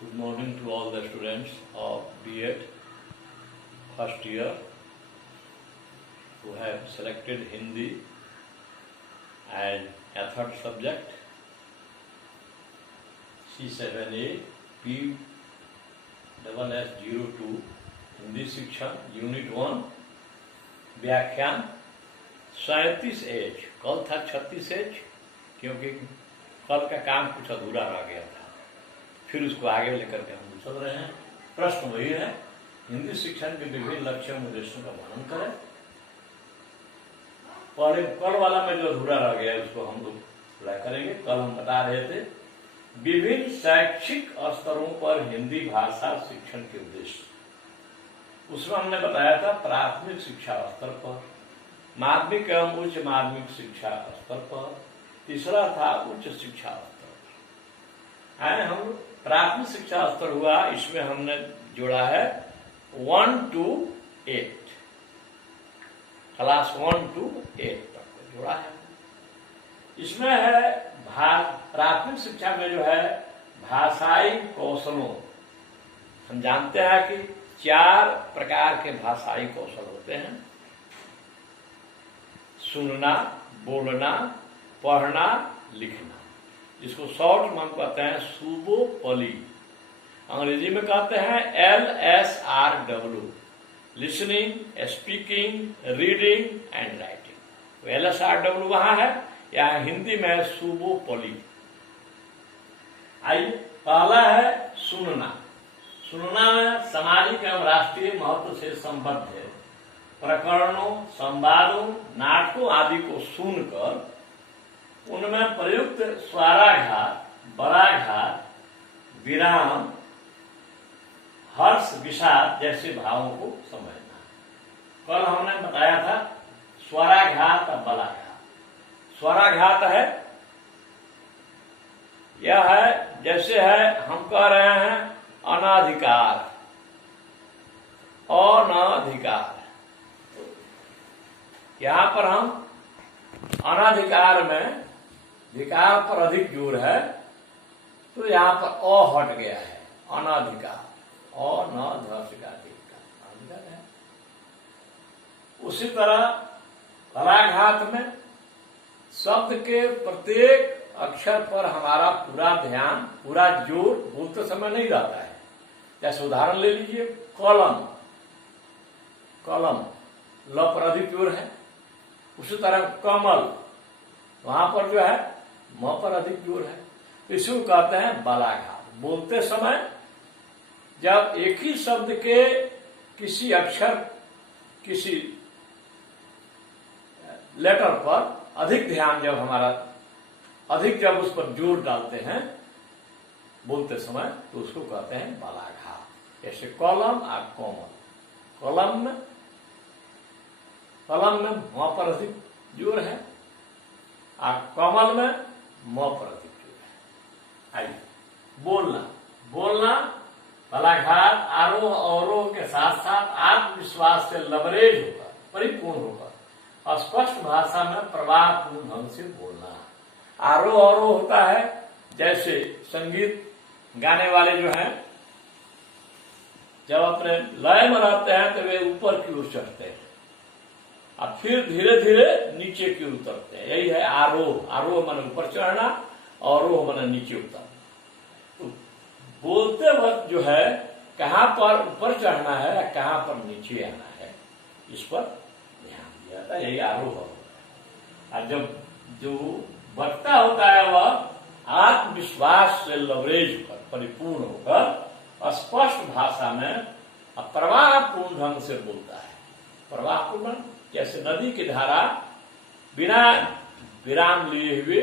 Good morning to all the students of B.Ed first year who have selected Hindi and a third subject C7A P/SS02 Hindi शिक्षा unit 1 व्याख्यान 37 H. कल था 36 H क्योंकि कल का काम कुछ अधूरा रह गया था, फिर उसको आगे लेकर के हम चल रहे हैं। प्रश्न वही है, हिंदी शिक्षण के विभिन्न लक्ष्यों उद्देश्यों का वर्णन करें। पहले कल वाला में जो अधूरा रह गया उसको हम लोग पूरा करेंगे। कल हम बता रहे थे विभिन्न शैक्षिक स्तरों पर हिंदी भाषा शिक्षण के उद्देश्य। उसमें हमने बताया था प्राथमिक शिक्षा स्तर पर, माध्यमिक एवं उच्च माध्यमिक शिक्षा स्तर पर, तीसरा था उच्च शिक्षा स्तर पर। हम प्राथमिक शिक्षा स्तर हुआ, इसमें हमने जोड़ा है 1 to 8, क्लास 1 to 8 तक जोड़ा है। इसमें है प्राथमिक शिक्षा में जो है भाषाई कौशलों, हम जानते हैं कि 4 प्रकार के भाषाई कौशल होते हैं: सुनना, बोलना, पढ़ना, लिखना, जिसको शॉर्ट में हम कहते हैं सुबोपली। अंग्रेजी में कहते हैं LSRW, listening, speaking, reading and writing. तो LSRW वहां है, यहाँ हिंदी में है सुबोपली। आइए, पहला है सुनना। सुनना में सामाजिक एवं राष्ट्रीय महत्व से संबद्ध है प्रकरणों, संवादों, नाटकों आदि को सुनकर उनमें प्रयुक्त स्वाराघात, बराघात, विराम, हर्ष, विषाद जैसे भावों को समझना। कल हमने बताया था स्वराघात और बलाघात। स्वराघात है, यह है जैसे है हम कह रहे हैं अनाधिकार, अनाधिकार। यहां पर हम अनाधिकार में अधिकार पर अधिक जोर है, तो यहां पर अ हट गया है, अनाधिकार, अनाधिकार है। उसी तरह बलाघात में शब्द के प्रत्येक अक्षर पर हमारा पूरा ध्यान, पूरा जोर बोलते समय नहीं रहता है। जैसे उदाहरण ले लीजिए, कलम, कलम ल पर अधिक जोर है। उसी तरह कमल, वहां पर जो है म पर अधिक जोर है। तो इसको कहते हैं बलाघात। बोलते समय जब एक ही शब्द के किसी अक्षर, किसी लेटर पर अधिक ध्यान, जब हमारा अधिक जब उस पर जोर डालते हैं बोलते समय, तो उसको कहते हैं बलाघात। जैसे कलम और कोमल, कलम में म पर अधिक जोर है और कमल में म पर अधिक जोर है। आइए, बोलना। बोलना बलाघात आरोह अवरोह के साथ साथ आत्मविश्वास से लबरेज होकर, परिपूर्ण होकर स्पष्ट भाषा में प्रवाहपूर्ण ढंग से बोलना। आरोह अवरोह होता है, जैसे संगीत गाने वाले जो हैं जब अपने लय में रहते हैं तो वे ऊपर की ओर चढ़ते हैं और फिर धीरे धीरे नीचे की ओर उतरते हैं। यही है आरोह। आरोह माने ऊपर चढ़ना, अवरोह माने नीचे उतरना। तो बोलते वक्त जो है कहाँ पर ऊपर चढ़ना है, कहाँ पर नीचे आना है, इस पर ध्यान दिया जाता है। यही आरोह होता है। और जब जो वक्ता होता है वह आत्मविश्वास से लवरेज होकर, परिपूर्ण होकर स्पष्ट भाषा में प्रवाहपूर्ण ढंग से बोलता है। प्रवाहपूर्ण जैसे नदी की धारा बिना विराम लिए हुए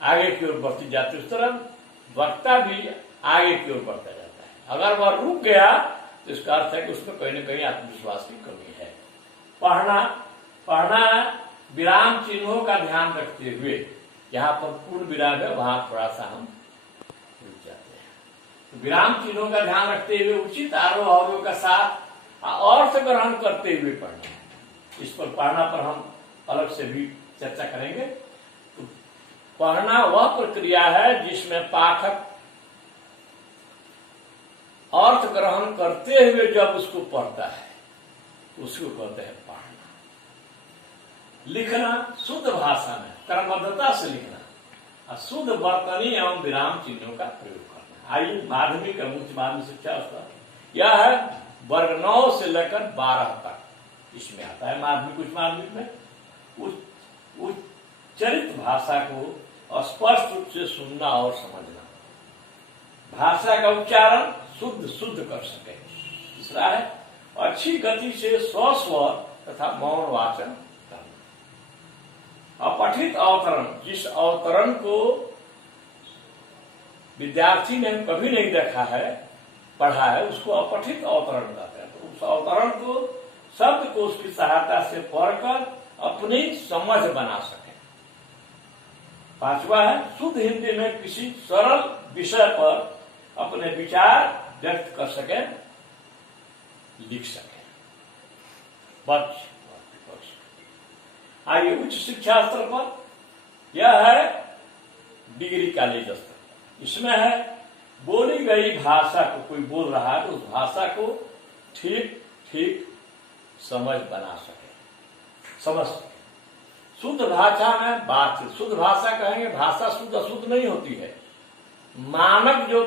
आगे की ओर बढ़ती जाती, उस तरह वक्ता भी आगे की ओर बढ़ता जाता है। अगर वह रुक गया तो इसका अर्थ है कि उसमें कहीं न कहीं आत्मविश्वास की कमी है। पढ़ना, पढ़ना विराम चिन्हों का ध्यान रखते हुए, जहां पर पूर्ण विराम है वहां थोड़ा सा हम रुक जाते हैं। तो विराम चिन्हों का ध्यान रखते हुए उचित आरोह अवरोह का साथ अर्थ ग्रहण करते हुए पढ़ना। इस पर पढ़ना पर हम अलग से भी चर्चा करेंगे। तो पढ़ना वह प्रक्रिया है जिसमें पाठक अर्थ ग्रहण करते हुए जब उसको पढ़ता है उसको कहते हैं पढ़ना। लिखना शुद्ध भाषा में क्रमबद्धता से लिखना और शुद्ध वर्तनी एवं विराम चिन्हों का प्रयोग करना। आइए माध्यमिक एवं उच्च माध्यमिक शिक्षा स्तर यह है वर्ग 9 से लेकर 12 तक इसमें आता है। माध्यमिक उच्च माध्यमिक में उच्चरित भाषा को स्पष्ट रूप से सुनना और समझना, भाषा का उच्चारण शुद्ध कर सके। तीसरा है अच्छी गति से स्वस्वर तथा मौन वाचन करना। अपठित अवतरण, जिस अवतरण को विद्यार्थी ने कभी नहीं देखा है पढ़ा है उसको अपठित अवतरण कहते हैं। तो उस अवतरण को शब्द को उसकी सहायता से पढ़कर अपनी समझ बना सके। पांचवा है शुद्ध हिंदी में किसी सरल विषय पर अपने विचार व्यक्त कर सके, लिख सके। बच्च आइए उच्च शिक्षा स्तर पर यह है डिग्री कॉलेज स्तर। इसमें है बोली गई भाषा को, कोई बोल रहा है तो उस भाषा को ठीक ठीक समझ बना सके, समझ सके। शुद्ध भाषा में बात, शुद्ध भाषा कहेंगे, भाषा शुद्ध अशुद्ध नहीं होती है। मानक जो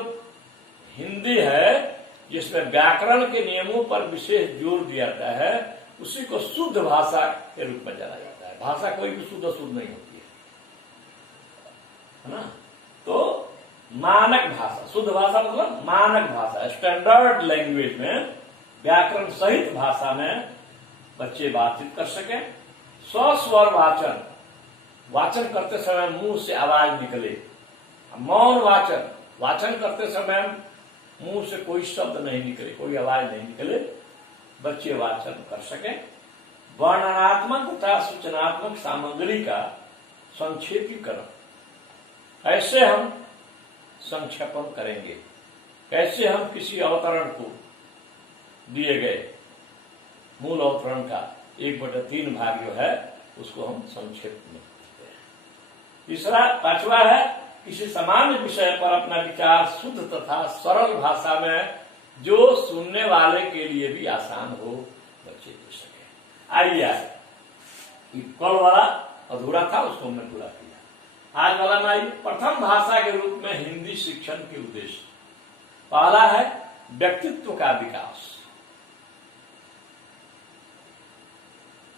हिंदी है जिसमें व्याकरण के नियमों पर विशेष जोर दिया जाता है उसी को शुद्ध भाषा के रूप में जाना जाता है। भाषा कोई भी शुद्ध अशुद्ध नहीं होती है ना। तो मानक भाषा, शुद्ध भाषा मतलब मानक भाषा, स्टैंडर्ड लैंग्वेज में व्याकरण सहित भाषा में बच्चे बातचीत कर सके। स्वस्वर वाचन, वाचन करते समय मुंह से आवाज निकले। मौन वाचन, वाचन करते समय मुंह से कोई शब्द नहीं निकले, कोई आवाज नहीं निकले, बच्चे वाचन कर सके। वर्णनात्मक तथा सूचनात्मक सामग्री का संक्षेपीकरण, ऐसे हम संक्षेपण करेंगे, कैसे हम किसी अवतरण को दिए गए मूल अवतरण का 1/3 भाग जो है उसको हम संक्षेप में करते हैं। तीसरा, पांचवा है किसी सामान्य विषय पर अपना विचार शुद्ध तथा सरल भाषा में जो सुनने वाले के लिए भी आसान हो बच्चे दे सके। आइए कल वाला अधूरा था उसको हमने पूरा किया। आज वाला में आइए प्रथम भाषा के रूप में हिंदी शिक्षण के उद्देश्य। पहला है व्यक्तित्व का विकास।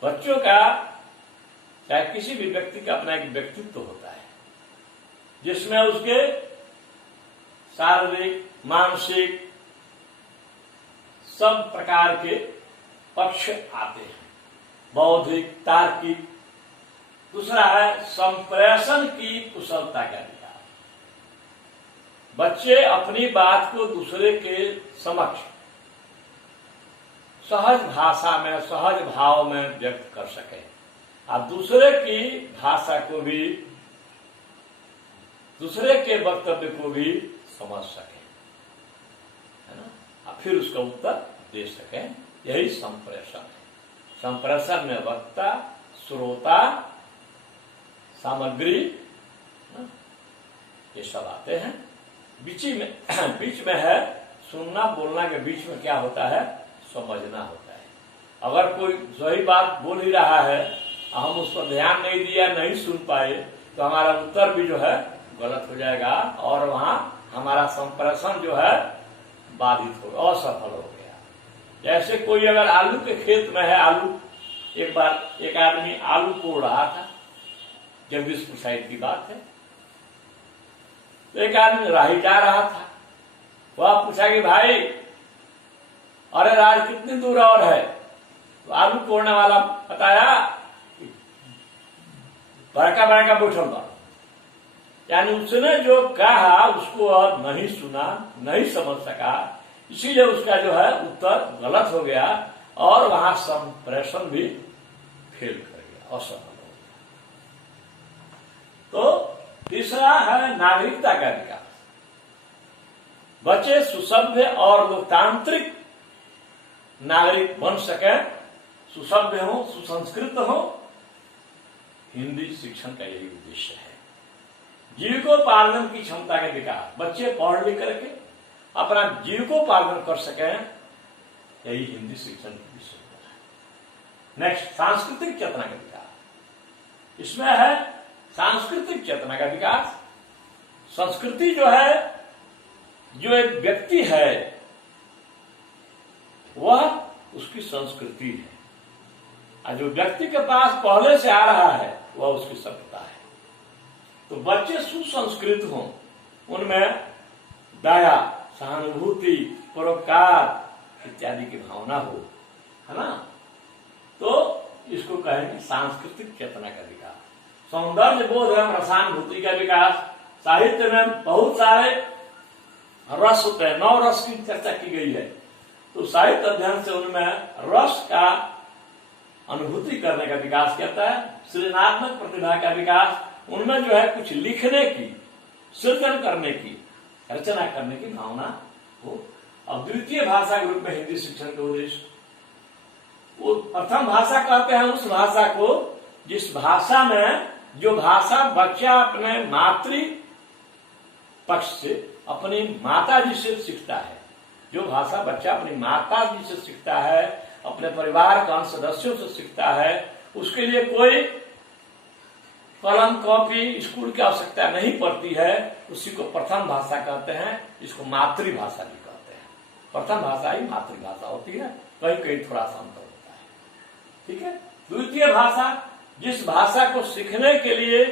बच्चों का चाहे किसी भी व्यक्ति का अपना एक व्यक्तित्व होता है जिसमें उसके शारीरिक, मानसिक सब प्रकार के पक्ष आते हैं, बौद्धिक, तार्किक। दूसरा है संप्रेषण की कुशलता का विकास। बच्चे अपनी बात को दूसरे के समक्ष सहज भाषा में, सहज भाव में व्यक्त कर सके और दूसरे की भाषा को भी, दूसरे के वक्तव्य को भी समझ सके, है ना, और फिर उसका उत्तर दे सके। यही संप्रेषण है। संप्रेषण में वक्ता, श्रोता, सामग्री, ये सब आते हैं। बीच में है सुनना बोलना के बीच में क्या होता है, समझना होता है। अगर कोई सही बात बोल ही रहा है हम उस पर ध्यान नहीं दिया, नहीं सुन पाए तो हमारा उत्तर भी जो है गलत हो जाएगा और वहां हमारा संप्रेषण जो है बाधित हो, असफल हो गया। जैसे कोई अगर आलू के खेत में है, आलू, एक बार एक आदमी आलू कोड़ रहा था, जगदीशपुर साइड की बात है। तो एक आदमी राही जा रहा था, वह पूछा कि भाई अरे राज कितनी दूर और है? तो आलू कोड़ने वाला बताया बड़का बड़का बैठल बा। यानी उसने जो कहा उसको अब नहीं सुना, नहीं समझ सका, इसीलिए उसका जो है उत्तर गलत हो गया और वहां संप्रेषण भी फेल कर गया, असफल हो गया। तो तीसरा है नागरिकता का विकास। बच्चे सुसभ्य और लोकतांत्रिक नागरिक बन सके, सुसभ्य हो, सुसंस्कृत हो। हिंदी शिक्षण का यही उद्देश्य है। जीविकोपार्जन की क्षमता के विकास। बच्चे पढ़ लिख करके अपना जीविकोपार्जन कर सके, यही हिंदी शिक्षण की विशेषता है। नेक्स्ट, सांस्कृतिक चेतना का विकास। इसमें है सांस्कृतिक चेतना का विकास। संस्कृति जो है, जो एक व्यक्ति है वह उसकी संस्कृति है, और जो व्यक्ति के पास पहले से आ रहा है वह उसकी सभ्यता है। तो बच्चे सुसंस्कृत हों, उनमें दया, सहानुभूति, परोपकार इत्यादि की भावना हो, है ना, तो इसको कहेंगे सांस्कृतिक चेतना का विकास। सौंदर्य बोध एवं रसानुभूति का विकास। साहित्य में बहुत सारे रस होते हैं, 9 रस की चर्चा की गई है, तो साहित्य अध्ययन से उनमें रस का अनुभूति करने का विकास कहता है। सृजनात्मक प्रतिभा का विकास, उनमें जो है कुछ लिखने की, सृजन करने की, रचना करने की भावना हो। अब द्वितीय भाषा के रूप में हिंदी शिक्षण का उद्देश्य, वो प्रथम भाषा कहते हैं उस भाषा को जिस भाषा में, जो भाषा बच्चा अपने मातृ पक्ष से, अपनी माता जी से सीखता है, जो भाषा बच्चा अपनी माता जी से सीखता है, अपने परिवार के सदस्यों से सीखता है, उसके लिए कोई कलम कॉपी स्कूल की आवश्यकता नहीं पड़ती है, उसी को प्रथम भाषा कहते हैं। इसको मातृभाषा भी कहते हैं। प्रथम भाषा ही मातृभाषा होती है, कहीं कहीं थोड़ा सा अंतर होता है, ठीक है। द्वितीय भाषा, जिस भाषा को सीखने के लिए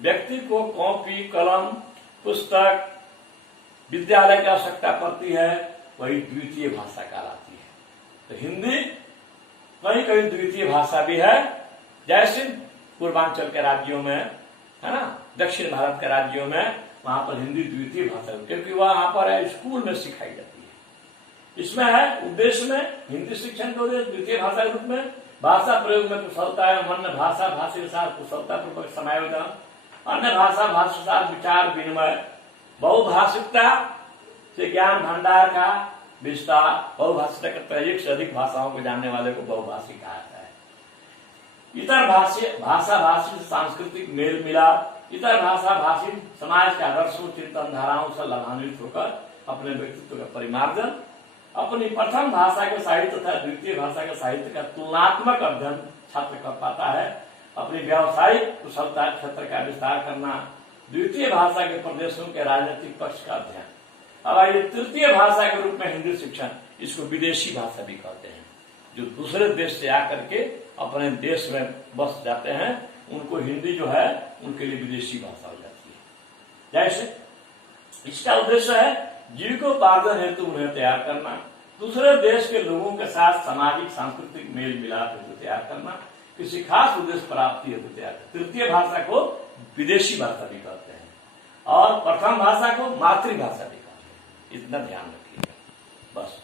व्यक्ति को कॉपी, कलम, पुस्तक, विद्यालय की आवश्यकता पड़ती है, वही द्वितीय भाषा कहलाती है। तो हिंदी कहीं कहीं द्वितीय भाषा भी है, जैसे पूर्वांचल के राज्यों में, है ना, दक्षिण भारत के राज्यों में, वहां पर हिंदी द्वितीय भाषा, क्योंकि वहां पर स्कूल में सिखाई जाती है। इसमें है उद्देश्य में हिंदी शिक्षण का उद्देश्य द्वितीय भाषा के रूप में भाषा प्रयोग में कुशलता है, अन्य भाषा भाषा के साथ कुशलता पूर्वक समायोजन, अन्य भाषा भाषा के साथ विचार विनिमय, बहुभाषिकता से ज्ञान भंडार का विस्तार। बहुभाषिकता करता है, एक से अधिक भाषाओं को जानने वाले को बहुभाषी कहा जाता है। इतर भाषा भाषी से सांस्कृतिक मेल मिलाप, इतर भाषा भाषी समाज के आदर्शों, चिंतन धाराओं से लाभान्वित होकर अपने व्यक्तित्व का परिमार्जन, अपनी प्रथम भाषा के साहित्य तथा द्वितीय भाषा के साहित्य का तुलनात्मक अध्ययन छात्र कर पाता है, अपनी व्यावसायिक कुशलता क्षेत्र का विस्तार करना, द्वितीय भाषा के प्रदेशों के राजनीतिक पक्ष का अध्ययन। अब आइए तृतीय भाषा के रूप में हिंदी शिक्षण, इसको विदेशी भाषा भी कहते हैं। जो दूसरे देश से आकर के अपने देश में बस जाते हैं, उनको हिंदी जो है उनके लिए विदेशी भाषा हो जाती है। जैसे इसका उद्देश्य है जीविकोपार्जन हेतु उन्हें तैयार करना, दूसरे देश के लोगों के साथ सामाजिक सांस्कृतिक मेल मिलाप हेतु तैयार करना, किसी खास उद्देश्य प्राप्ति हेतु तैयार करना। तृतीय भाषा को विदेशी भाषा भी कहते हैं और प्रथम भाषा को मातृभाषा भी कहते हैं। इतना ध्यान रखिएगा बस।